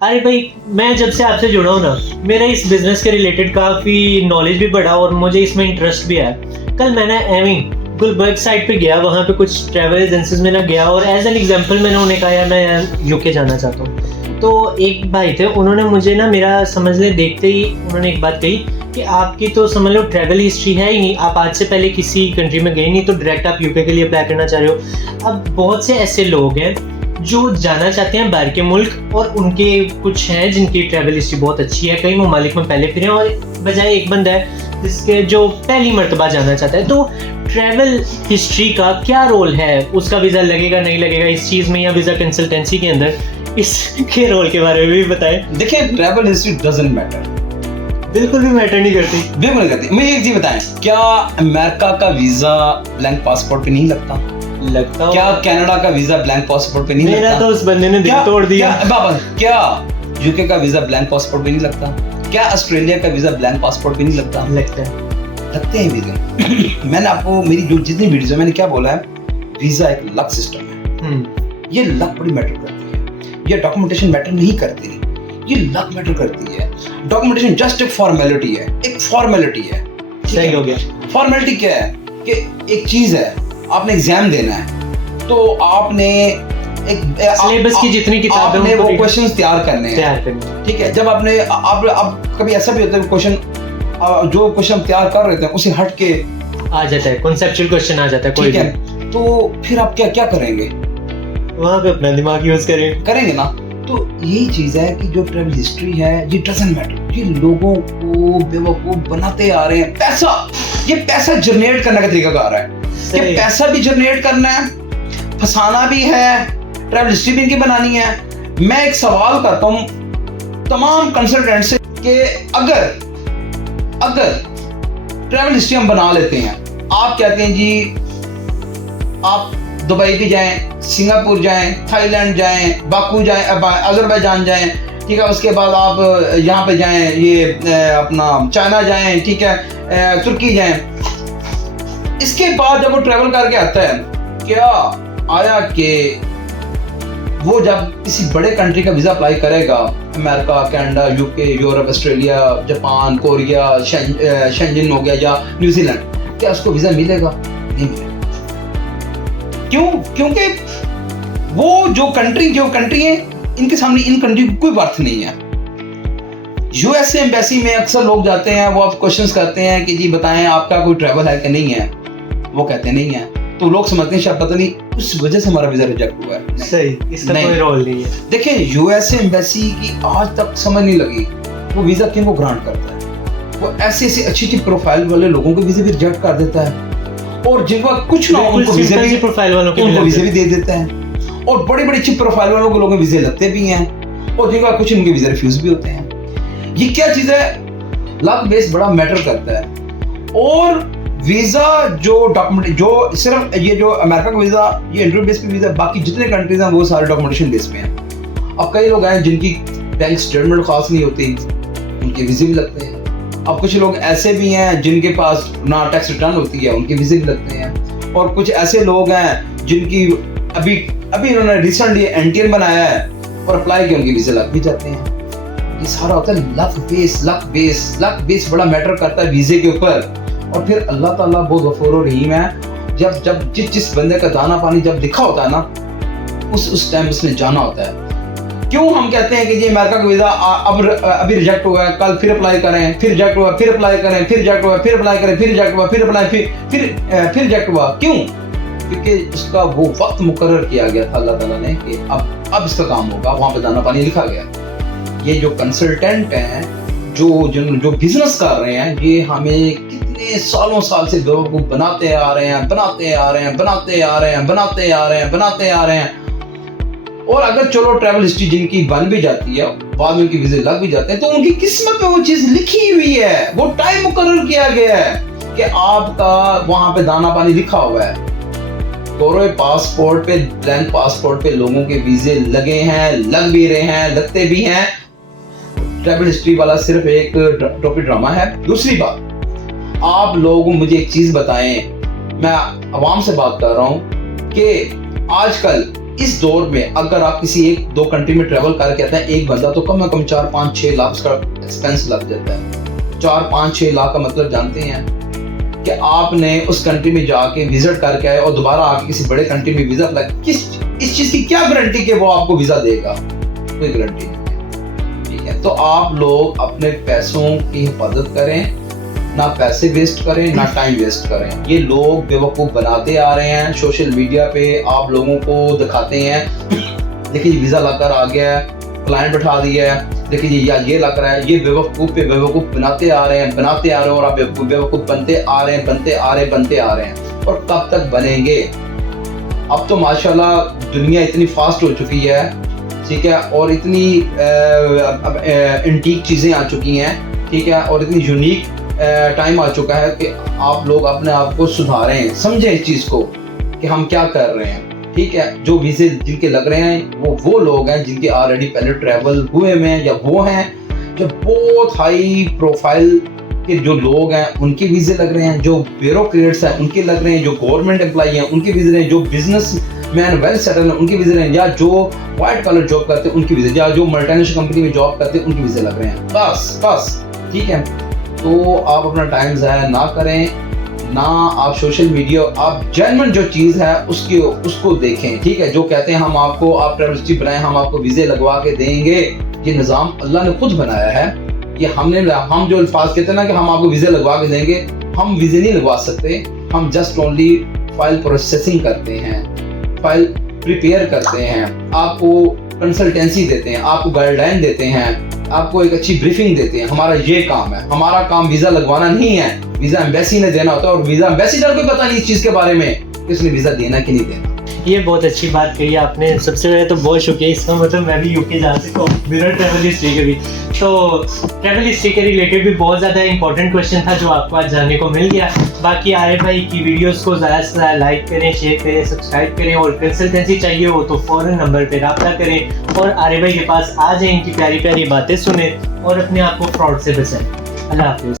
अरे भाई, मैं जब से आपसे जुड़ा हूँ ना, मेरा इस बिजनेस के रिलेटेड काफ़ी नॉलेज भी बढ़ा और मुझे इसमें इंटरेस्ट भी आया। कल मैंने एवी गुलबर्ग साइट पे गया, वहाँ पे कुछ ट्रैवल एजेंसीज में ना गया और एज एन एग्जांपल मैंने उन्हें कहा यार मैं यूके जाना चाहता हूँ। तो एक भाई थे, उन्होंने मुझे ना मेरा समझ ले देखते ही उन्होंने एक बात कही कि आपकी तो समझ लो ट्रैवल हिस्ट्री है ही नहीं, आप आज से पहले किसी कंट्री में गए नहीं, तो डायरेक्ट आप यूके के लिए अप्लाई करना चाह रहे हो। अब बहुत से ऐसे लोग हैं जो जाना चाहते हैं बाहर के मुल्क और उनके कुछ हैं जिनकी ट्रैवल हिस्ट्री बहुत अच्छी है, कई ममालिक में पहले फिरे हैं, और बजाय एक बंदा है जिसके जो पहली मर्तबा जाना चाहता है। तो ट्रैवल हिस्ट्री का क्या रोल है, उसका वीज़ा लगेगा नहीं लगेगा इस चीज़ में, या वीज़ा कंसल्टेंसी के अंदर इसके रोल के बारे में भी बताएं। देखिए, ट्रैवल हिस्ट्री डजंट मैटर, बिल्कुल भी मैटर नहीं करती, बिल्कुल नहीं करती। मुझे एक चीज बताएं, क्या अमेरिका का वीजा ब्लैंक पासपोर्ट पे नहीं लगता? क्या कनाडा का वीजा ब्लैंक पासपोर्ट पे नहीं लगता? मेरा तो उस बंदे ने दिल तोड़ दिया। बाबा, क्या यूके का वीजा ब्लैंक पासपोर्ट पे नहीं लगता? क्या ऑस्ट्रेलिया का वीजा ब्लैंक पासपोर्ट पे नहीं लगता? लगते हैं वीजा। मैंने आपको मेरी जो जितनी वीडियोस है मैंने क्या बोला है, वीजा एक लक सिस्टम है। ये लक बड़ी मैटर करती है, ये डॉक्यूमेंटेशन मैटर नहीं करती, ये लक मैटर करती है। डॉक्यूमेंटेशन जस्ट एक फॉर्मेलिटी है, एक फॉर्मेलिटी है। सही हो गया। फॉर्मेलिटी क्या है कि एक चीज है, आपने एग्जाम देना है तो आपने एक सिलेबस की जितनी किताबें आपने वो क्वेश्चंस तैयार करने हैं, ठीक है। जब आपने आप कभी ऐसा भी होता है क्वेश्चन जो क्वेश्चन तैयार कर रहे थे उसे हट के आ जाता है, कॉन्सेप्चुअल क्वेश्चन आ जाता है कोई भी, तो फिर आप क्या करेंगे? वहां पे अपना दिमाग यूज करेंगे ना। तो यही चीज है कि जो ट्रैवल हिस्ट्री है ये डजंट मैटर, ये लोगों को बेवकूफ बनाते आ रहे हैं। ये पैसा जनरेट करने का तरीका आ रहा है, कि पैसा भी जनरेट करना है, फंसाना भी है, ट्रैवल हिस्ट्री भी इनकी बनानी है। मैं एक सवाल करता हूं तमाम कंसल्टेंट से कि अगर ट्रैवल हिस्ट्री हम बना लेते हैं, आप कहते हैं जी आप दुबई भी जाएं, सिंगापुर जाएं, थाईलैंड जाएं, बाकू जाएं, अजरबैजान जाएं, ठीक है, उसके बाद आप यहाँ पे जाएं, ये अपना चाइना जाएं, ठीक है, तुर्की जाएं। इसके बाद जब वो ट्रैवल करके आता है, क्या आया कि वो जब किसी बड़े कंट्री का वीजा अप्लाई करेगा, America, Canada, UK, Europe, Australia, Japan, Korea, Schengen हो गया या न्यूजीलैंड, क्या उसको वीजा मिलेगा? नहीं मिलेगा। क्यों? क्योंकि वो जो कंट्री है इनके सामने इन कंट्री को कोई वर्थ नहीं है। यूएसए एम्बेसी में अक्सर लोग जाते हैं, वो आप क्वेश्चंस करते हैं कि जी बताएं आपका कोई ट्रैवल है कि नहीं है, वो कहते नहीं है, तो लोग समझते हैं शायद पता नहीं उस वजह से हमारा वीजा रिजेक्ट हुआ है। सही, इसका कोई रोल नहीं है। देखिए, यूएसए एम्बेसी की आज तक समझ नहीं लगी वो वीजा किन को ग्रांट करता है। वो ऐसे अच्छी प्रोफाइल वाले लोगों को वीजा भी रिजेक्ट कर देता है, और जिनका कुछ ना उनको वीजा भी प्रोफाइल वालों को वीजा भी दे देता है, और बड़ी अच्छी प्रोफाइल वालों को लोगों के वीजे लगते भी हैं, और जिनका कुछ उनके वीजा रिफ्यूज भी होते हैं। ये क्या चीज है? लक बेस बड़ा मैटर करता है। और वीजा जो डॉक्यूमेंट जो सिर्फ ये जो अमेरिका का वीजा ये इंटरव्यू बेस पे वीजा, बाकी जितने कंट्रीज हैं वो सारे डॉक्यूमेंटेशन बेस पे हैं। अब कई लोग हैं जिनकी बैंक स्टेटमेंट खास नहीं होती, उनके वीजे भी लगते हैं। अब कुछ लोग ऐसे भी हैं जिनके पास ना टैक्स रिटर्न होती है, उनके वीजे भी लगते हैं। और कुछ ऐसे लोग हैं जिनकी अभी इन्होंने रिसेंटली एनटीएन बनाया है और अप्लाई किया, उनके वीजे लग भी जाते हैं। ये सारा होता है लक बेस बड़ा मैटर करता है वीजे के ऊपर। और फिर अल्लाह ताला बहुत गफूर और रहीम है, जब जिस बंदे का दाना पानी जब लिखा होता है ना, उस टाइम उसने जाना होता है। क्यों हम कहते हैं कि ये अमेरिका का वीजा अभी रिजेक्ट हुआ है, कल फिर अप्लाई करें, फिर रिजेक्ट हुआ, फिर अप्लाई करें, फिर रिजेक्ट हुआ, फिर अप्लाई करें, फिर रिजेक्ट हुआ, फिर अप्लाई, फिर रिजेक्ट हुआ। क्यों? क्योंकि उसका वो वक्त मुकर्रर किया गया था अल्लाह ताला ने कि अब इसका काम होगा, वहां पे दाना पानी लिखा गया। ये जो कंसल्टेंट हैं, जो बिजनेस कर रहे हैं, ये हमें कितने सालों से बेवकूफ बनाते आ रहे हैं। और अगर चलो ट्रैवल हिस्ट्री जिनकी बन भी जाती है, बाद में उनके वीजे लग भी जाते हैं, तो उनकी किस्मत में वो चीज लिखी हुई है, वो टाइम मुकर्रर किया गया है कि आपका वहां पे दाना पानी लिखा हुआ है। कोरोए पासपोर्ट पे, ब्लैंक पासपोर्ट पे लोगों के वीजे लगे हैं, लग भी रहे हैं, लगते भी हैं। ट्रैवल हिस्ट्री वाला सिर्फ एक टॉपिक ड्रामा है। दूसरी बात, आप लोग मुझे एक चीज बताएं, मैं आवाम से बात कर रहा हूं कि आजकल इस दौर में अगर आप किसी एक दो कंट्री में ट्रेवल करके आते हैं, एक बंदा तो कम से कम 4-5-6 लाख का एक्सपेंस लग जाता है। 4-5-6 लाख का मतलब जानते हैं कि आपने उस कंट्री में जाके विजिट करके आए और दोबारा आके किसी बड़े कंट्री में वीजा अप्लाई, इस चीज की क्या गारंटी कि वो आपको वीजा देगा? कोई गारंटी नहीं है। ठीक है, तो आप लोग अपने पैसों की हिफाजत करें, ना पैसे वेस्ट करें ना टाइम वेस्ट करें। ये लोग बेवकूफ़ बनाते आ रहे हैं, सोशल मीडिया पे आप लोगों को दिखाते हैं देखिए वीज़ा लाकर आ गया है, क्लाइंट बैठा दिया है, देखिए या ये लग रहा है। ये बेवकूफ़ पे बेवकूफ़ बनाते आ रहे हैं और आप बेवकूफ़ बनते आ रहे हैं और कब तक बनेंगे? अब तो माशाल्लाह दुनिया इतनी फास्ट हो चुकी है, ठीक है, और इतनी एंटीक चीज़ें आ चुकी हैं, ठीक है, और इतनी यूनिक टाइम आ चुका है कि आप लोग अपने आप को सुधारें, समझें इस चीज़ को कि हम क्या कर रहे हैं। ठीक है, जो वीज़े जिनके लग रहे हैं वो लोग हैं जिनके ऑलरेडी पहले ट्रैवल हुए हैं, या वो हैं जो बहुत हाई प्रोफाइल के जो लोग हैं उनके वीज़े लग रहे हैं, जो ब्यूरोक्रेट्स हैं उनके लग रहे हैं, जो गवर्नमेंट एम्प्लॉई हैं उनके वीज़े हैं, जो बिजनेस मैन वेल सेटल हैं उनके वीज़े हैं, या जो वाइट कॉलर जॉब करते हैं उनके वीज़े, या जो मल्टीनेशनल कंपनी में जॉब करते हैं उनके वीज़े लग रहे हैं। बस ठीक है, तो आप अपना टाइम ज़ाया ना करें, ना आप सोशल मीडिया, आप जेन्युइन जो चीज़ है उसको देखें। ठीक है, जो कहते हैं आप ट्रैवल हिस्ट्री बनाएं, हम आपको वीज़े लगवा के देंगे, ये निज़ाम अल्लाह ने खुद बनाया है। ये हम जो अल्फाज कहते हैं ना कि हम आपको वीज़े लगवा के देंगे, हम वीज़े नहीं लगवा सकते। हम जस्ट ओनली फाइल प्रोसेसिंग करते हैं, फाइल प्रिपेयर करते हैं, आपको कंसल्टेंसी देते हैं, आपको गाइडलाइन देते हैं, आपको एक अच्छी ब्रीफिंग देते हैं। हमारा ये काम है, हमारा काम वीज़ा लगवाना नहीं है, वीज़ा एम्बेसी ने देना होता है, और वीज़ा एम्बेसीडर को पता नहीं इस चीज़ के बारे में कि उसने वीज़ा देना कि नहीं देना। ये बहुत अच्छी बात कही आपने, सबसे पहले तो बहुत शुक्रिया। इसका मतलब मैं भी यूके जा सकता हूँ बिना ट्रैवल हिस्ट्री के भी। तो ट्रैवल हिस्ट्री के रिलेटेड भी बहुत ज़्यादा इंपॉर्टेंट क्वेश्चन था जो आपको आज जानने को मिल गया। बाकी आरिफ भाई की वीडियोस को ज़्यादा से ज़्यादा लाइक करें, शेयर करें, सब्सक्राइब करें, और कंसल्टेंसी चाहिए हो तो फ़ौरन नंबर पर रब्ता करें और आरिफ भाई के पास आ जाएं, इनकी प्यारी प्यारी बातें सुने और अपने आप को फ्रॉड से बचाएं। अल्लाह हाफिज़।